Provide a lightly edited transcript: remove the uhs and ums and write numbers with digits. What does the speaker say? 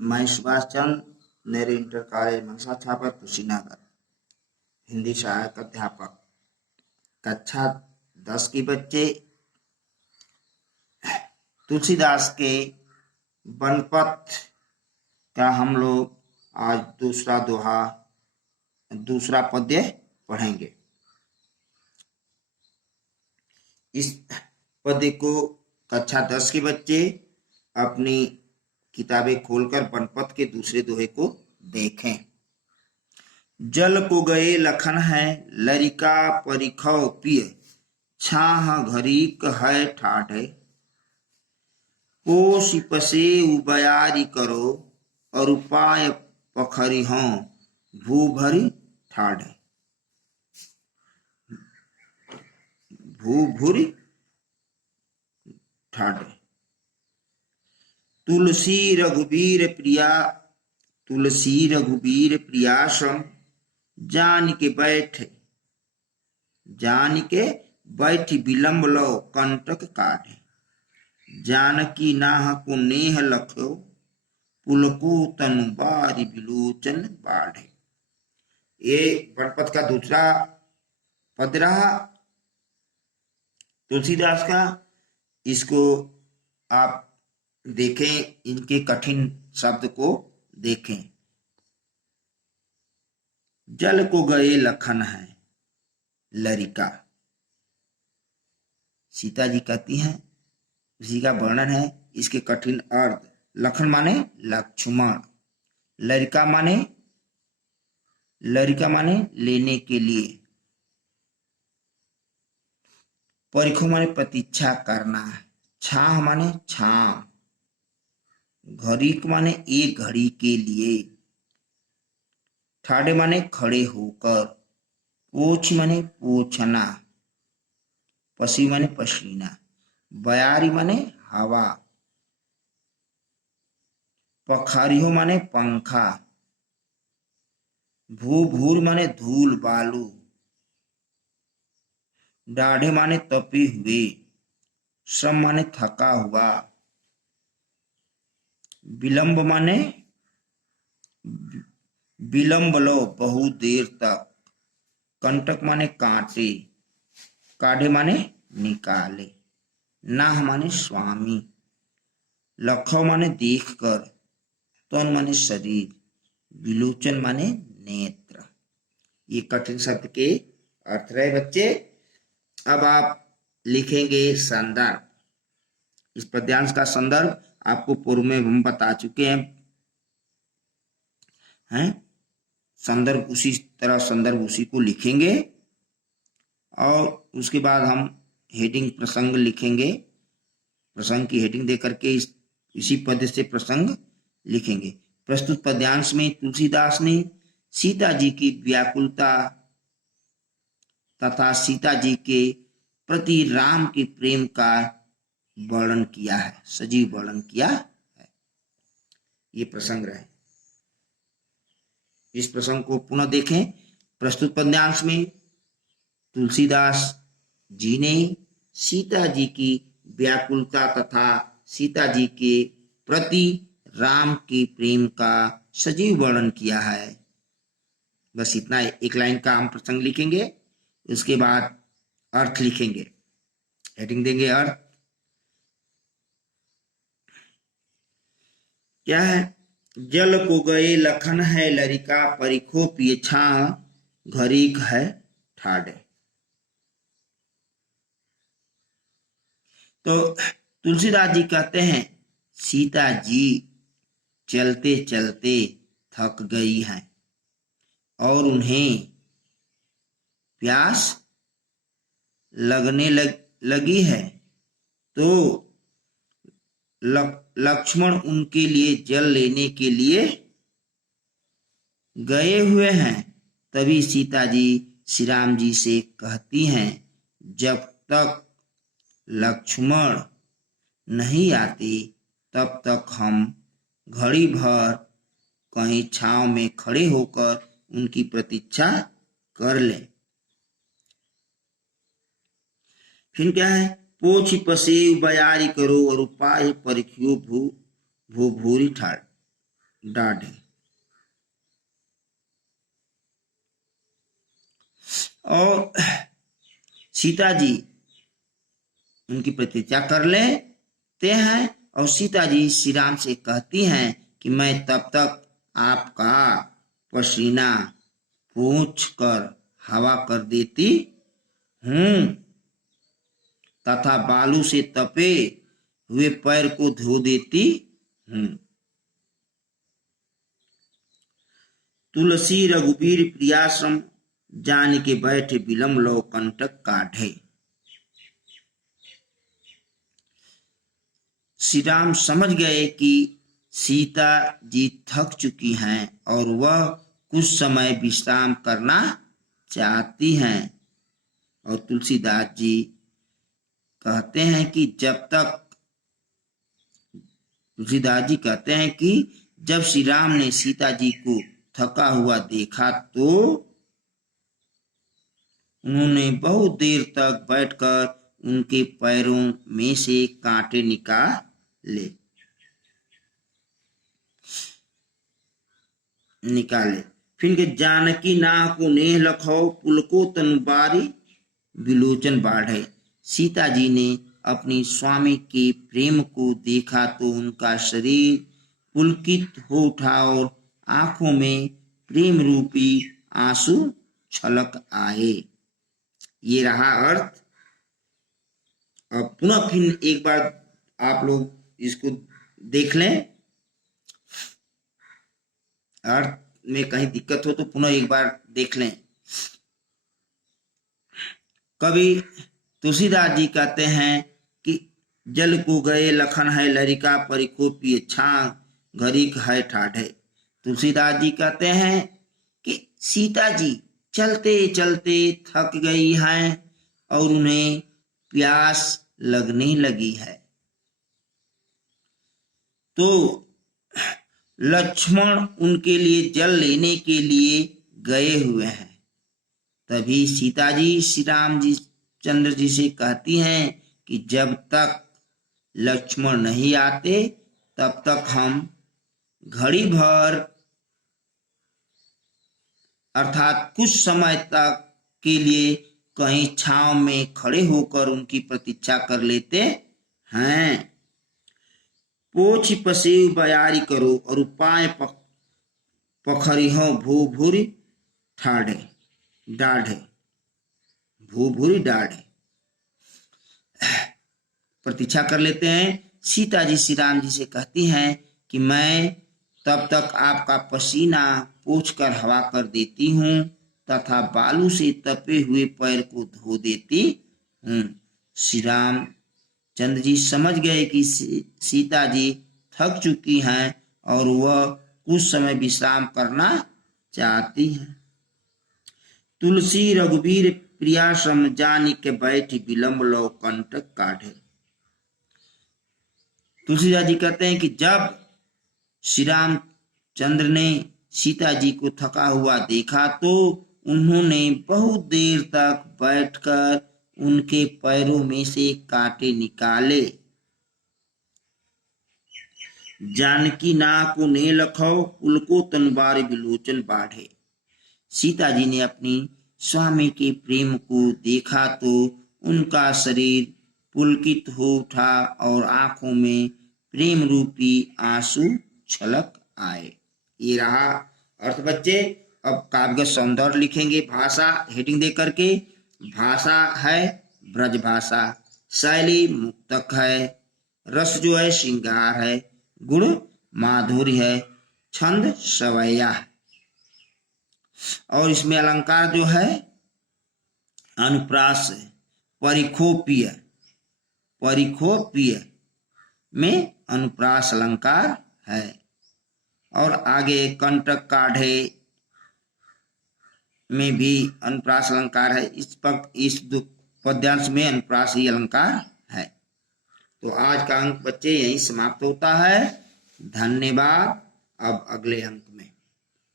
मैं Subhash Chandra, Nehru inter college मनसा छापर कुशीनगर, हिंदी सहायक अध्यापक। कक्षा 10 के बच्चे तुलसीदास के बनपथ का हम लोग आज दूसरा पद्य पढ़ेंगे। इस पद्य को कक्षा 10 के बच्चे अपनी किताबें खोलकर बनपथ के दूसरे दोहे को देखें। जल को गए लखन है, लरिका परिखौ पिय, छाह घरीक है ठाढ़े। पोष पसे उबयारी करो, और उपाय पखरी हों, भू भरी ठाढ़े। भू भूरी ठाढ़े। तुलसी रघुबीर प्रियाश्रम, जान के बैठ विलंब लो कंटक काढ़े। जानकी नाह को नेह लख्यो, पुलको तनु बारी विलोचन बाढ़े। ये बनपथ का दूसरा पद रहा तुलसीदास का। इसको आप देखें, इनके कठिन शब्द को देखें। जल को गए लखन है, लरिका सीता जी कहती हैं, उसी का वर्णन है। इसके कठिन अर्थ, लखन माने लक्ष्मण, लरिका माने लेने के लिए, परिखो माने प्रतीक्षा करना, छाह माने छांव, घड़ीक माने एक घड़ी के लिए, ठाड़े माने खड़े होकर, पोछ माने पोछना, पसी माने पसीना, बयारी माने हवा, पखारियो माने पंखा, भू भूर माने धूल बालू, डाढ़े माने तपे हुए, श्रम माने थका हुआ, विलंब माने विलंब लो बहुत देर तक, कंटक माने कांटे, काढ़े माने निकाले, नाह माने स्वामी, लखौ माने देखकर, तन माने शरीर, विलोचन माने नेत्र। ये कठिन शब्द के अर्थ रहे बच्चे। अब आप लिखेंगे संदर्भ। इस पद्यांश का संदर्भ आपको पूर्व में हम बता चुके हैं। संदर्भ उसी को लिखेंगे, और उसके बाद हम हेडिंग प्रसंग लिखेंगे। प्रसंग की हेडिंग देकर के इसी पद से प्रसंग लिखेंगे। प्रस्तुत पद्यांश में तुलसीदास ने सीता जी की व्याकुलता तथा सीता जी के प्रति राम के प्रेम का वर्णन किया है, सजीव वर्णन किया है। ये प्रसंग रहे। इस प्रसंग को पुनः देखें। प्रस्तुत पद्यांश में तुलसीदास जी ने सीता जी की व्याकुलता तथा सीता जी के प्रति राम के प्रेम का सजीव वर्णन किया है। बस इतना, एक लाइन का हम प्रसंग लिखेंगे, उसके बाद अर्थ लिखेंगे, हेडिंग देंगे। अर्थ क्या है? जल को गए लखन है, लरिका परिखो पिए, छाह घरीक है ठाढ़े। तो तुलसीदास जी कहते हैं, सीता जी चलते चलते थक गई हैं और उन्हें प्यास लगने लगी है, तो लक्ष्मण उनके लिए जल लेने के लिए गए हुए हैं। तभी सीता जी श्री राम जी से कहती हैं, जब तक लक्ष्मण नहीं आते तब तक हम घड़ी भर कहीं छांव में खड़े होकर उनकी प्रतीक्षा कर लें। फिर क्या है? पोछ पसे बयारी करो, और उपाय परिख्यो भू भूरी ठाड़। डाढ़े। और सीता जी उनकी प्रतीक्षा कर लेते हैं और सीता जी श्री राम से कहती हैं कि मैं तब तक आपका पसीना पोंछ कर हवा कर देती हूँ तथा बालू से तपे हुए पैर को धो देती हूँ। तुलसी रघुबीर प्रियाश्रम जान के बैठे विलम लो कंटक काढ़े। श्री राम समझ गए कि सीता जी थक चुकी हैं और वह कुछ समय विश्राम करना चाहती हैं। और तुलसीदास जी कहते हैं कि तुलसीदास जी कहते हैं कि जब श्री राम ने सीता जी को थका हुआ देखा तो उन्होंने बहुत देर तक बैठकर उनके पैरों में से कांटे निकाले। फिर जानकी नाह को नेह लखो पुलको तनुबारी विलोचन बाढ़े। सीता जी ने अपनी स्वामी के प्रेम को देखा तो उनका शरीर पुलकित हो उठा और आंखों में प्रेम रूपी आंसू छलक आए। ये रहा अर्थ। अब पुनः फिर एक बार आप लोग इसको देख लें। अर्थ में कहीं दिक्कत हो तो पुनः एक बार देख लें। कवि तुलसीदास जी कहते हैं कि जल को गए लखन है लरिका परिको पिए छां घरिक है ठाढ़े। तुलसीदास जी कहते हैं कि सीता जी चलते चलते थक गई हैं और उन्हें प्यास लगने लगी है। तो लक्ष्मण उनके लिए जल लेने के लिए गए हुए हैं। तभी सीता जी श्री राम जी चंद्र जी से कहती हैं कि जब तक लक्ष्मण नहीं आते तब तक हम घड़ी भर अर्थात कुछ समय तक के लिए कहीं छांव में खड़े होकर उनकी प्रतीक्षा कर लेते हैं। पोछ पसेव बयारी करो और उपाय पखरी हो भू भूरी ठाढ़े डाढ़े भू भूरी डाढ़े। प्रतीक्षा कर लेते हैं। सीता जी श्री राम जी से कहती हैं कि मैं तब तक आपका पसीना पोंछकर हवा कर देती हूँ तथा बालू से तपे हुए पैर को धो देती हूँ। श्री राम चंद्र जी समझ गए कि सीता जी थक चुकी हैं और वह कुछ समय विश्राम करना चाहती हैं। तुलसी रघुबीर प्रियाश्रम जानी के बैठी विलम्ब लो कंटक काढ़े। तुलसीदास जी कहते हैं कि जब श्री रामचंद्र ने सीता जी को थका हुआ देखा तो उन्होंने बहुत देर तक बैठकर उनके पैरों में से कांटे निकाले। जानकी नाह को ने लखो पुलको तनबारी विलोचन बाढ़े। सीता जी ने अपनी स्वामी के प्रेम को देखा तो उनका शरीर पुलकित हो उठा और आंखों में प्रेम रूपी आंसू छलक आए। ये रहा अर्थ बच्चे। अब काव्य सौंदर्य लिखेंगे भाषा हेडिंग दे करके। भाषा है ब्रज भाषा, शैली मुक्तक है, रस जो है श्रृंगार है, गुण माधुर्य है, छंद सवैया है और इसमें अलंकार जो है अनुप्रास है। परिखोपीय में अनुप्रास अलंकार है। और आगे कंटक काढ़े में भी अनुप्रास अलंकार है। इस पद्यांश में अनुप्रास ही अलंकार है। तो आज का अंक बच्चे यहीं समाप्त होता है। धन्यवाद। अब अगले अंक में